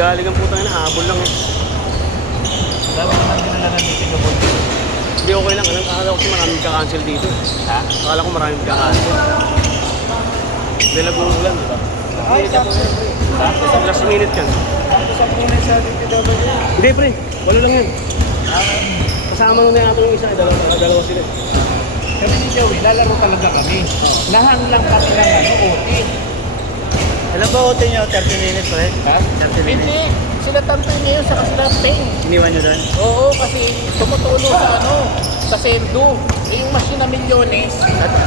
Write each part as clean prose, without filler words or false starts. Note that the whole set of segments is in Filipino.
Galing ang putang ina, habol lang eh. Sabi naman din na lang dito yung bolt. Hindi okay lang, akala ko kasi maraming kakancel dito. Ha? Akala ko maraming kakancel. Dahil nag-uulan, di ba? Ay, sakto. Last minute yan. Sakto na sa DPW. Hindi pre, wala lang yan. Kasama nung natin yung isa, dalawa sila. Kami ni Joey, lalaro talaga kami. Nahang lang kami ng OT. Alam ba OT nyo? 30 minutes pa rin? Ha? 30 minutes. Hindi. Sila Tantoy ngayon sa kanilang ping. Iniwan nyo doon? Oo, kasi tumutulo sa sendo. Yung machine na milyones.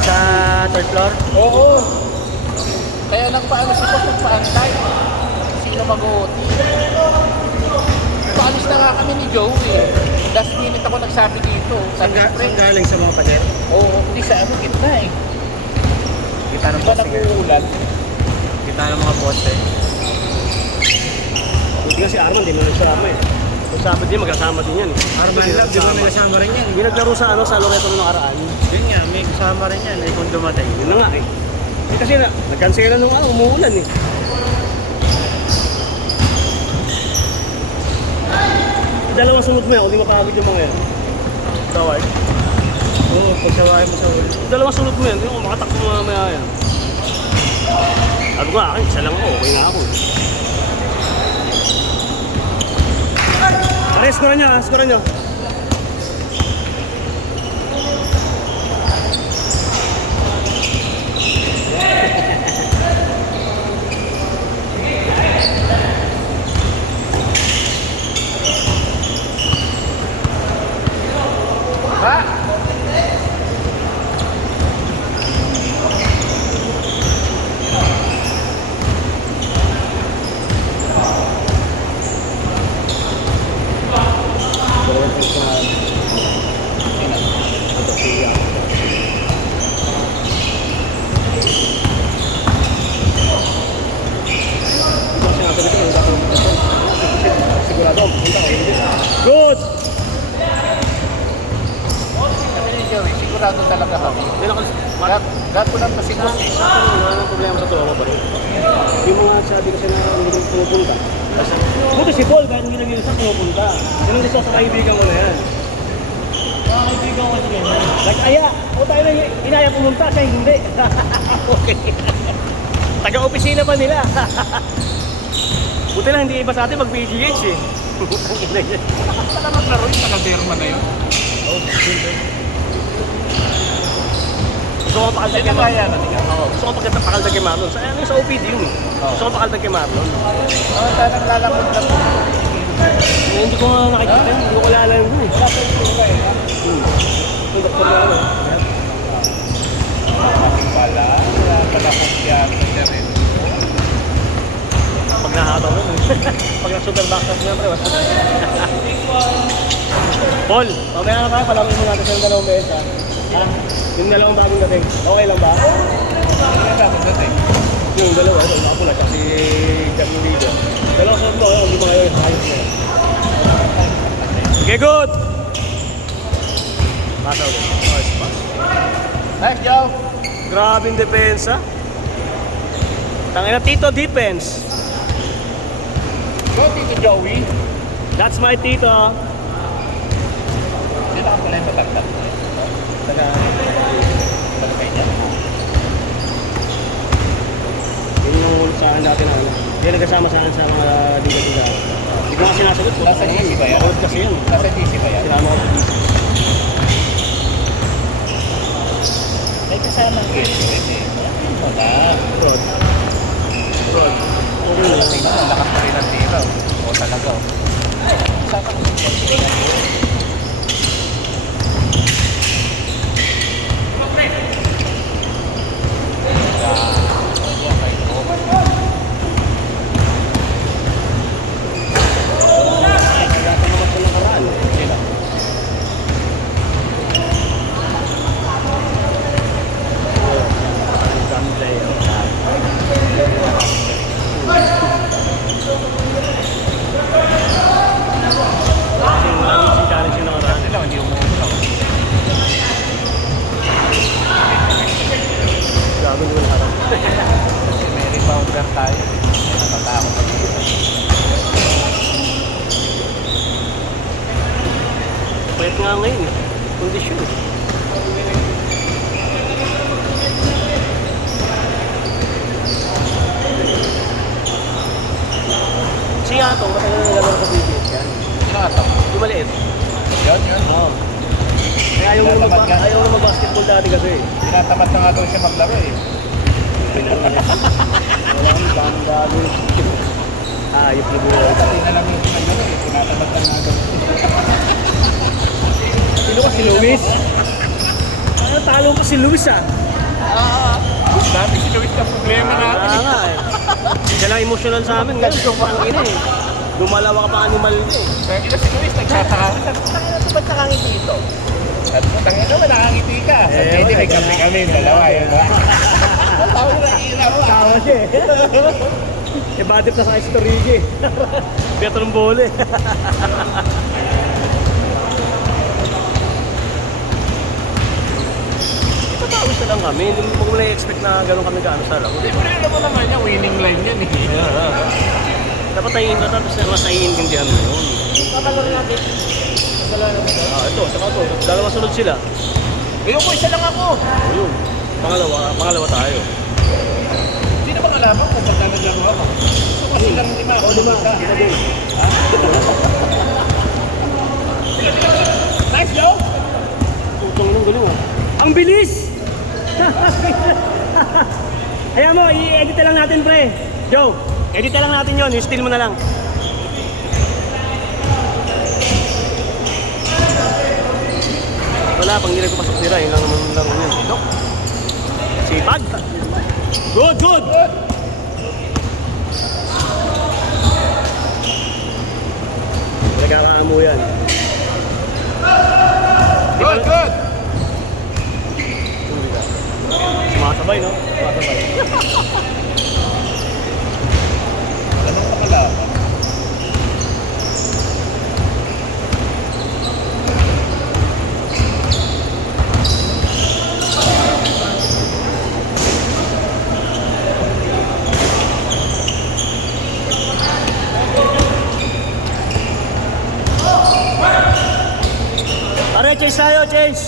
Sa third floor? Oo. Kaya nagpaano si Boss magpaantay. Sino mag-OT? Paalis na nga kami ni Joey. Last minute ako nagsabi dito. Sabi ko, Saan galing sa mga pader? oo, hindi sa ano, gitna eh. Kita ng Diba poste. nag-uulan? Kita ng mga poste. Hindi kasi Arman, di mo nagsama eh. Kung sabi din, magkasama din yan. Arman Lab, di ba may kasama rin yan? Hindi naglaro sa ano, sa Loreto nung nakaraan. Yun nga, may kasama rin yan. Kung dumatay. Yun na nga eh. Kasi nag-cancel nung ano, umuulan eh. Dalawang sunod mo yan, hindi mapagod yung mga yan. Tawag. Oo, pagsawahin mo sa ulo. Dalawang sunod mo yan, hindi mo makatakbo mga maya yan. Sabi ko akin, isa lang ako, okay na ako. Pare, scorean nyo ha, scorean nyo. Ha? Good! Kami ni Joey, sigurado talaga kami. Hindi na kasi, Gat ko lang pa si Boss eh. wala nang problema sa tuwa ko pa rin. Yung mga sabi kasi na hindi pumupunta. Buti si Paul, kahit hindi nag-iisa pumupunta. Yan ang gusto sa kaibigan ko na yan. Kaibigan ko sige. Nag-aya. O tayo na inaya pumunta, siya hindi. Okay. Taga-opisina pa nila. Buti lang hindi iba sa atin mag-PGH eh. Baka maglaro yung taga-Derma na yun. Gusto ko pakaldag Ay, kay nagaya Marlon. na niya. Oo, gusto ko pakaldag kay Marlon. Sa OPD yun eh. Gusto ko pakaldag kay Marlon. Oo, tanang lalamod na po. Hindi ko nga nakikita, hindi ko kilala yun eh. Wala pa yung iba eh. Yung doktor na ano. Wala pala kumpiyansa niya rin. Pag nahataw nun. Pag nag-super backstop niya, pre. Paul, mamaya na tayo. Palamin mo natin sa dalawang beses ha. Ha? Yung dalawang bagong dating. Okay lang ba? Hindi na dapat natin. Yung dalawa, ito, nakapula siya si Jamie Reader. Dalawang sunod mo, hindi mo kayo ayos na. Okay, good! Pasa ulit. Nice pass. Nice job. Grabe yung depensa. Tangina Tito defense. Go, Tito Joey. That's my Tito. Sino ka pala yung matagtag? Talagay niya. Yun yung ulit sa akin dati na ano. Hindi nagkasama sa akin sa mga diga-diga. Hindi ko nga sinasagot. Nasa GC ba yan? Makulit kasi yun. Nasa GC ba yan? Sinama ko sa GC. May kasamang GC rin eh. Wala. Rod. Rod. Okay na. Tingnan mo, lakas na rin ang tira. O talaga. Saan ako Perfect nga ngayon eh. Kondisyon. Si Ato, matagal na naglalaro sa PBS yan. Tinatam. Yung maliit. Yan, yan. Oo. Kaya ayaw na mag-basketball dati kasi. Tinatamad na nga daw siya maglaro eh. Walang banggago. Ayop ni Buhay. Pati na lang yung pinaglaro eh. Tinatamad na nga daw. Sino ko si Luis? Ano, talo ko si Luis ah. Dati si Luis na problema natin. Nga eh. Siya lang emotional sa amin. Ngayon, so parang ina eh. Lumalawa ka pa animal niya eh. Kaya kita si Luis nagtataka. Ba't nakangiti ito? At tangin naman nakangiti ka. Sa Eh, JD may wala. kape kami, dalawa yun ba? Ang tao na hirap ah. Tawa siya eh. Eh, badip na sa Estorige. Beto ng bole. Itatawis na lang kami. Hindi mo muna i-expect na gano'n kami gaano sa laro. Siyempre alam mo naman niya, winning line yan eh. Dapat tayin ka tapos na mataintindihan mo yun. Kakalaro natin. Ito, saka ito. Dalawa sunod sila. Ayoko, isa lang ako. Ayun. Pangalawa tayo. Sino bang alaman kung pagka naglaro ako? Gusto ko silang lima. Ako lima. Nice, Joe! Tutong nung galing ah. Ang bilis! Kaya mo, i-edit na lang natin pre. Joe, edit na lang natin yon, i-steal mo na lang. Wala, pang nilay ko pasok sira, yun lang naman lang yun. Ito. Sipag! Good, good! Nagkakaamo yan. Good, good! Sumasabay, no? Sumasabay. Anong pakalaman? Pare, chase tayo, chase!